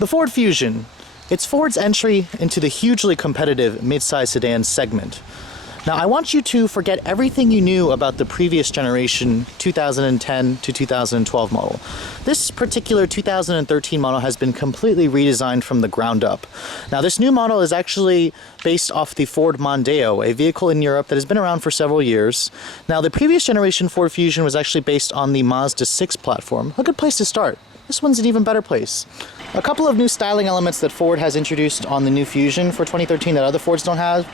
The Ford Fusion. It's Ford's entry into the hugely competitive midsize sedan segment. Now, I want you to forget everything you knew about the previous generation 2010 to 2012 model. This particular 2013 model has been completely redesigned from the ground up. Now, this new model is actually based off the Ford Mondeo, a vehicle in Europe that has been around for several years. Now, the previous generation Ford Fusion was actually based on the Mazda 6 platform. A good place to start. This one's an even better place. A couple of new styling elements that Ford has introduced on the new Fusion for 2013 that other Fords don't have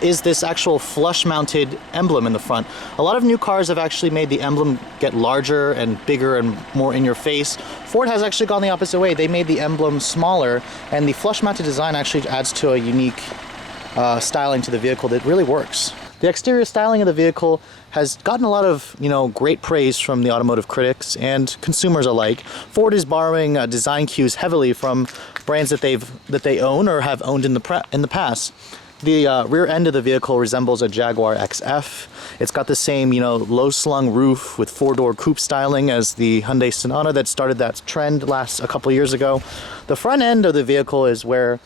is this actual flush-mounted emblem in the front. A lot of new cars have actually made the emblem get larger and bigger and more in your face. Ford has actually gone the opposite way. They made the emblem smaller, and the flush-mounted design actually adds to a unique styling to the vehicle that really works. The exterior styling of the vehicle has gotten a lot of, great praise from the automotive critics and consumers alike. Ford is borrowing design cues heavily from brands that they own or have owned in the past. The rear end of the vehicle resembles a Jaguar XF. It's got the same, low-slung roof with four-door coupe styling as the Hyundai Sonata that started that trend a couple years ago. The front end of the vehicle is where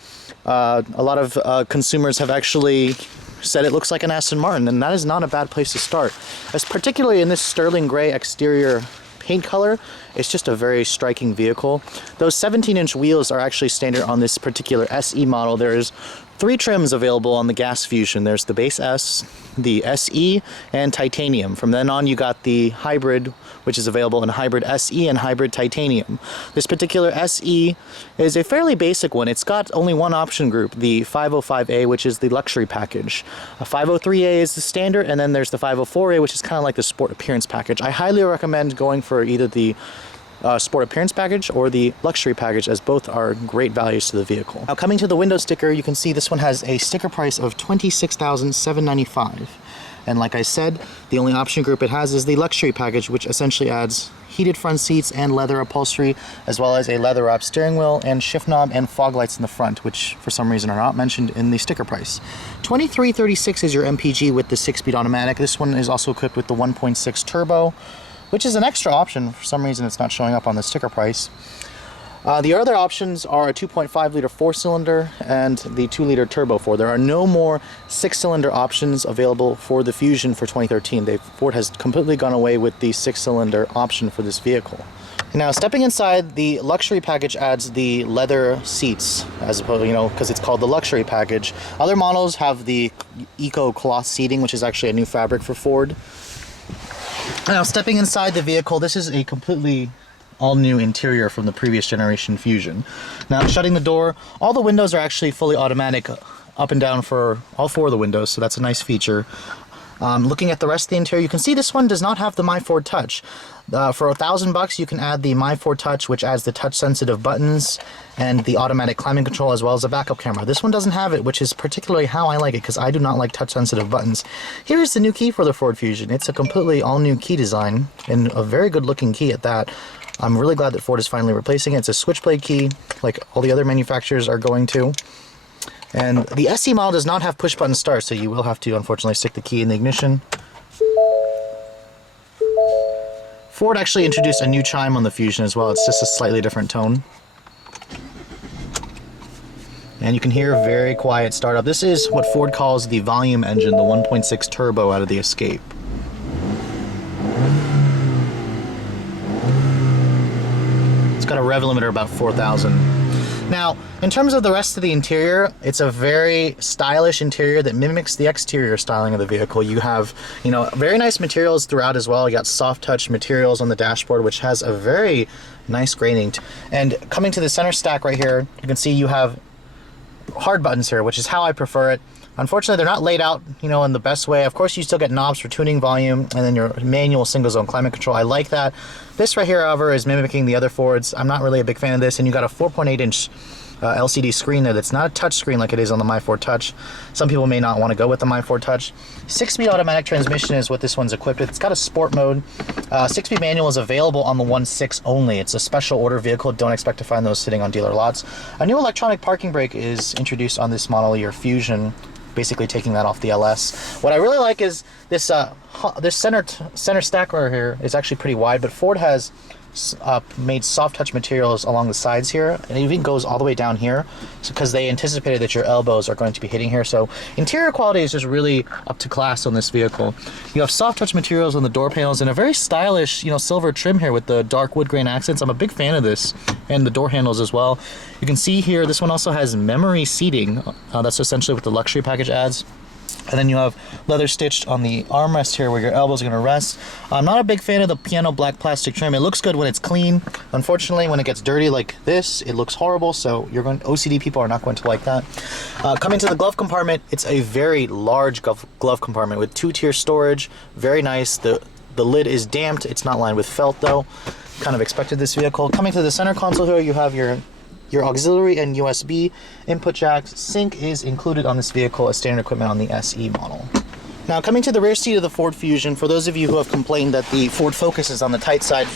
a lot of consumers have actually said it looks like an Aston Martin, and that is not a bad place to start. As particularly in this sterling gray exterior paint color, it's just a very striking vehicle. Those 17-inch wheels are actually standard on this particular SE model. There's 3 trims available on the gas Fusion. There's the base S, the SE, and titanium. From then on, you got the hybrid, which is available in hybrid SE and hybrid titanium. This particular SE is a fairly basic one. It's got only one option group, the 505A, which is the luxury package. A 503A is the standard, and then there's the 504A, which is kind of like the sport appearance package. I highly recommend going for either the sport appearance package or the luxury package, as both are great values to the vehicle. Now, coming to the window sticker, you can see this one has a sticker price of $26,795. And like I said, the only option group it has is the luxury package, which essentially adds heated front seats and leather upholstery, as well as a leather wrapped steering wheel and shift knob and fog lights in the front, which for some reason are not mentioned in the sticker price. $2336 is your MPG with the 6-speed automatic. This one is also equipped with the 1.6 turbo, which is an extra option. For some reason it's not showing up on the sticker price. The other options are a 2.5-liter 4-cylinder and the 2-liter turbo 4. There are no more 6-cylinder options available for the Fusion for 2013. Ford has completely gone away with the 6-cylinder option for this vehicle. Now, stepping inside, the luxury package adds the leather seats, as opposed, because it's called the luxury package. Other models have the eco cloth seating, which is actually a new fabric for Ford. Now, stepping inside the vehicle, this is a completely all-new interior from the previous generation Fusion. Now, shutting the door, all the windows are actually fully automatic up and down for all 4 of the windows, so that's a nice feature. Looking at the rest of the interior, you can see this one does not have the My Ford Touch. For $1,000 you can add the My Ford Touch, which adds the touch-sensitive buttons and the automatic climate control, as well as a backup camera. This one doesn't have it, which is particularly how I like it, because I do not like touch-sensitive buttons. Here is the new key for the Ford Fusion. It's a completely all-new key design, and a very good-looking key at that. I'm really glad that Ford is finally replacing it. It's a switchblade key, like all the other manufacturers are going to. And the SE model does not have push-button start, so you will have to, unfortunately, stick the key in the ignition. Ford actually introduced a new chime on the Fusion as well. It's just a slightly different tone. And you can hear a very quiet startup. This is what Ford calls the volume engine, the 1.6 turbo out of the Escape. It's got a rev limiter about 4,000. Now, in terms of the rest of the interior, it's a very stylish interior that mimics the exterior styling of the vehicle. You have, very nice materials throughout as well. You got soft touch materials on the dashboard, which has a very nice graining. And coming to the center stack right here, you can see you have hard buttons here, which is how I prefer it. Unfortunately, they're not laid out, in the best way. Of course, you still get knobs for tuning volume and then your manual single-zone climate control. I like that. This right here, however, is mimicking the other Fords. I'm not really a big fan of this, and you got a 4.8-inch LCD screen there that's not a touch screen like it is on the My Ford Touch. Some people may not want to go with the My Ford Touch. 6-speed automatic transmission is what this one's equipped with. It's got a sport mode. 6-speed manual is available on the 1.6 only. It's a special order vehicle. Don't expect to find those sitting on dealer lots. A new electronic parking brake is introduced on this model year Fusion, basically taking that off the LS. What I really like is this this center stack right here is actually pretty wide, but Ford has made soft touch materials along the sides here, and it even goes all the way down here, because they anticipated that your elbows are going to be hitting here. So interior quality is just really up to class on this vehicle. You have soft touch materials on the door panels and a very stylish, silver trim here with the dark wood grain accents. I'm a big fan of this, and the door handles as well. You can see here, this one also has memory seating. That's essentially what the luxury package adds. And then you have leather stitched on the armrest here where your elbows are going to rest. I'm not a big fan of the piano black plastic trim. It looks good when it's clean. Unfortunately, when it gets dirty like this, it looks horrible. So OCD people are not going to like that. Coming to the glove compartment, it's a very large glove compartment with 2-tier storage. Very nice. The lid is damped. It's not lined with felt though. Kind of expected this vehicle. Coming to the center console here, you have your auxiliary and USB input jacks. Sync is included on this vehicle as standard equipment on the SE model. Now coming to the rear seat of the Ford Fusion, for those of you who have complained that the Ford Focus is on the tight side,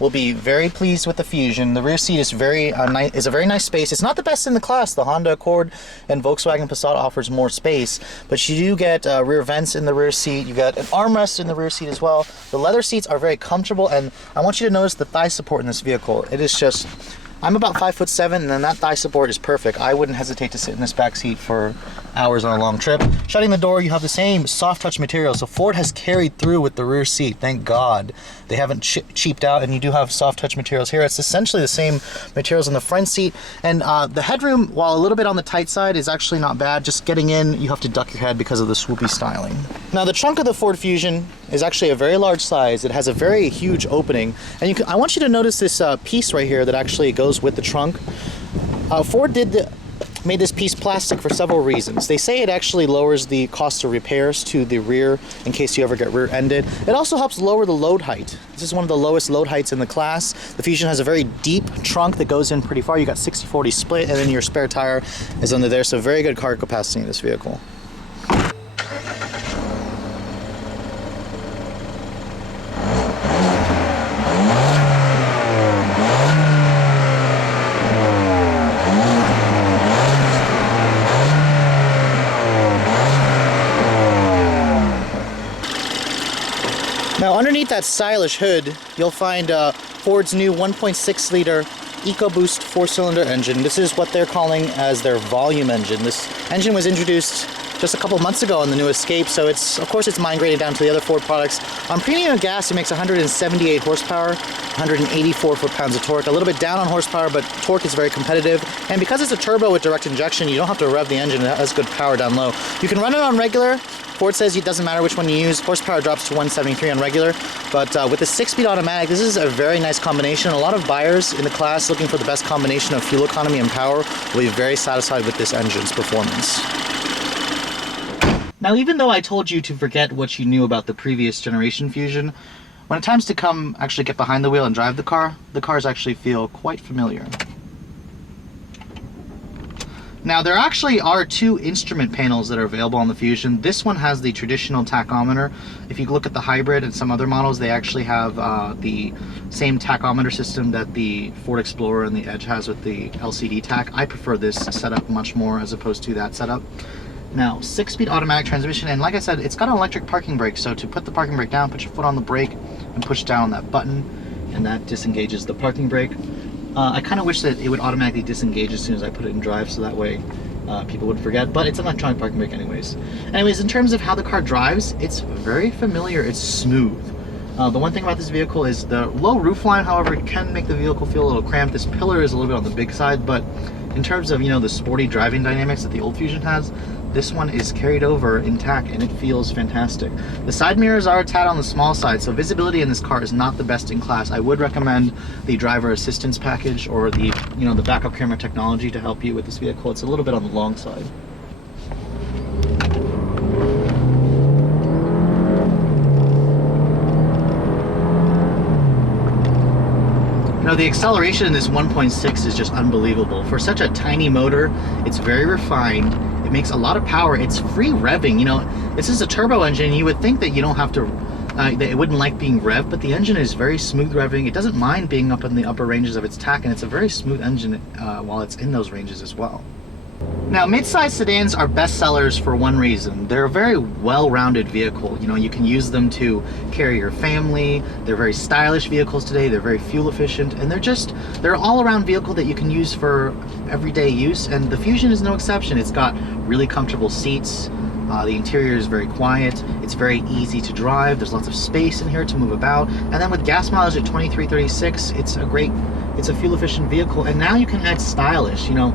will be very pleased with the Fusion. The rear seat is a very nice space. It's not the best in the class. The Honda Accord and Volkswagen Passat offers more space, but you do get rear vents in the rear seat. You got an armrest in the rear seat as well. The leather seats are very comfortable, and I want you to notice the thigh support in this vehicle. It is just, I'm about 5'7", and then that thigh support is perfect. I wouldn't hesitate to sit in this back seat for hours on a long trip. Shutting the door, you have the same soft touch material. So Ford has carried through with the rear seat. Thank God. They haven't cheaped out, and you do have soft touch materials here. It's essentially the same materials on the front seat. And the headroom, while a little bit on the tight side, is actually not bad. Just getting in, you have to duck your head because of the swoopy styling. Now the trunk of the Ford Fusion is actually a very large size. It has a very huge opening. And I want you to notice this piece right here that actually goes with the trunk. Ford made this piece plastic for several reasons. They say it actually lowers the cost of repairs to the rear in case you ever get rear-ended. It also helps lower the load height. This is one of the lowest load heights in the class. The Fusion has a very deep trunk that goes in pretty far. You got 60/40 split, and then your spare tire is under there, so very good cargo capacity in this vehicle. Now underneath that stylish hood, you'll find Ford's new 1.6 liter EcoBoost 4-cylinder engine. This is what they're calling as their volume engine. This engine was introduced just a couple months ago on the new Escape, so of course it's migrated down to the other Ford products. On premium gas, it makes 178 horsepower, 184 foot-pounds of torque. A little bit down on horsepower, but torque is very competitive. And because it's a turbo with direct injection, you don't have to rev the engine. It has good power down low. You can run it on regular. Ford says it doesn't matter which one you use. Horsepower drops to 173 on regular, but with the 6-speed automatic, this is a very nice combination. A lot of buyers in the class looking for the best combination of fuel economy and power will be very satisfied with this engine's performance. Now, even though I told you to forget what you knew about the previous generation Fusion, when it times to come actually get behind the wheel and drive the cars actually feel quite familiar. Now, there actually are 2 instrument panels that are available on the Fusion. This one has the traditional tachometer. If you look at the hybrid and some other models, they actually have the same tachometer system that the Ford Explorer and the Edge has with the LCD tach. I prefer this setup much more as opposed to that setup. Now, 6-speed automatic transmission, and like I said, it's got an electric parking brake, so to put the parking brake down, put your foot on the brake and push down on that button, and that disengages the parking brake. I kind of wish that it would automatically disengage as soon as I put it in drive, so that way people would forget, but it's an electronic parking brake anyways. Anyways, in terms of how the car drives, it's very familiar, it's smooth. The one thing about this vehicle is the low roofline, however, can make the vehicle feel a little cramped. This pillar is a little bit on the big side, but in terms of, the sporty driving dynamics that the old Fusion has, this one is carried over intact and it feels fantastic. The side mirrors are a tad on the small side, so visibility in this car is not the best in class. I would recommend the driver assistance package or the, the backup camera technology to help you with this vehicle. It's a little bit on the long side. The acceleration in this 1.6 is just unbelievable. For such a tiny motor, it's very refined. It makes a lot of power. It's free revving. This is a turbo engine. You would think that you don't have to, that it wouldn't like being revved, but the engine is very smooth revving. It doesn't mind being up in the upper ranges of its tach, and it's a very smooth engine while it's in those ranges as well. Now, midsize sedans are best sellers for one reason. They're a very well-rounded vehicle. You know, you can use them to carry your family. They're very stylish vehicles today. They're very fuel efficient, and they're an all-around vehicle that you can use for everyday use, and the Fusion is no exception. It's got really comfortable seats. The interior is very quiet. It's very easy to drive. There's lots of space in here to move about. And then with gas mileage at 2336, it's a fuel efficient vehicle. And now you can add stylish, you know.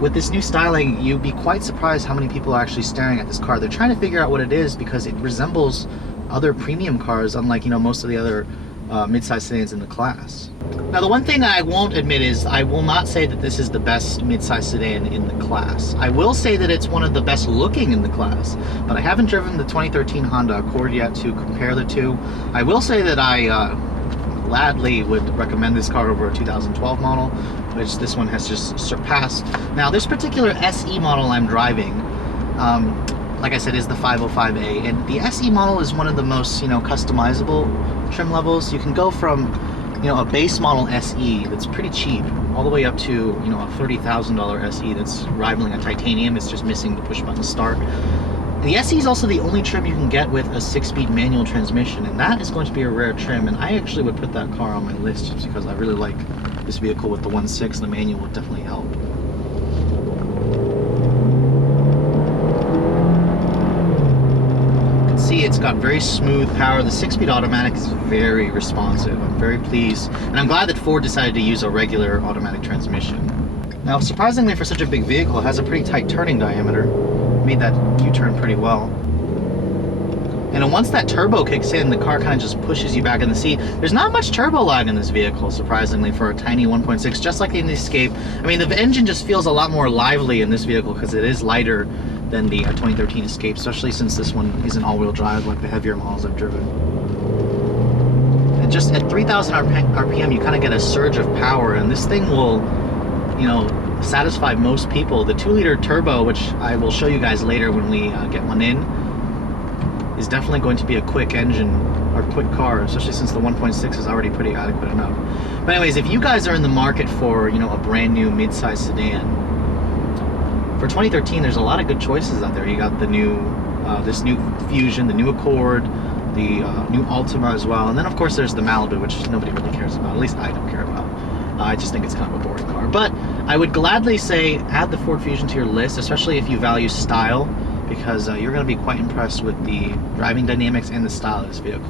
With this new styling, you'd be quite surprised how many people are actually staring at this car. They're trying to figure out what it is because it resembles other premium cars, unlike, you know, most of the other midsize sedans in the class. Now, the one thing I won't admit is I will not say that this is the best midsize sedan in the class. I will say that it's one of the best looking in the class, but I haven't driven the 2013 Honda Accord yet to compare the two. I will say that I gladly would recommend this car over a 2012 model, which this one has just surpassed. Now, this particular SE model I'm driving, like I said, is the 505A, and the SE model is one of the most, you know, customizable trim levels. You can go from, you know, a base model SE that's pretty cheap all the way up to, you know, a $30,000 SE that's rivaling a titanium. It's just missing the push button start. The SE is also the only trim you can get with a 6-speed manual transmission, and that is going to be a rare trim, and I actually would put that car on my list just because I really like this vehicle with the 1.6. The manual would definitely help. You can see it's got very smooth power. The 6-speed automatic is very responsive. I'm very pleased, and I'm glad that Ford decided to use a regular automatic transmission. Now, surprisingly for such a big vehicle, it has a pretty tight turning diameter. Made that U-turn pretty well. And once that turbo kicks in, the car kind of just pushes you back in the seat. There's not much turbo lag in this vehicle, surprisingly, for a tiny 1.6, just like in the Escape. I mean, the engine just feels a lot more lively in this vehicle because it is lighter than the 2013 Escape, especially since this one isn't all-wheel drive like the heavier models I've driven. And just at 3,000 RPM, you kind of get a surge of power, and this thing will, you know, satisfy most people. The 2-liter turbo, which I will show you guys later when we get one in, is definitely going to be a quick engine or quick car, especially since the 1.6 is already pretty adequate enough. But anyways, if you guys are in the market for, you know, a brand new midsize sedan, for 2013, there's a lot of good choices out there. You got the new, this new Fusion, the new Accord, the new Altima as well, and then of course there's the Malibu, which nobody really cares about. At least I don't care about. I just think it's kind of a boring car. But I would gladly say add the Ford Fusion to your list, especially if you value style, because you're going to be quite impressed with the driving dynamics and the style of this vehicle.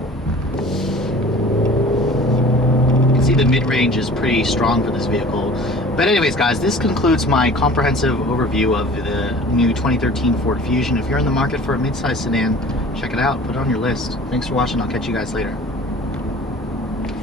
You can see the mid-range is pretty strong for this vehicle. But anyways, guys, this concludes my comprehensive overview of the new 2013 Ford Fusion. If you're in the market for a midsize sedan, check it out, put it on your list. Thanks for watching. I'll catch you guys later.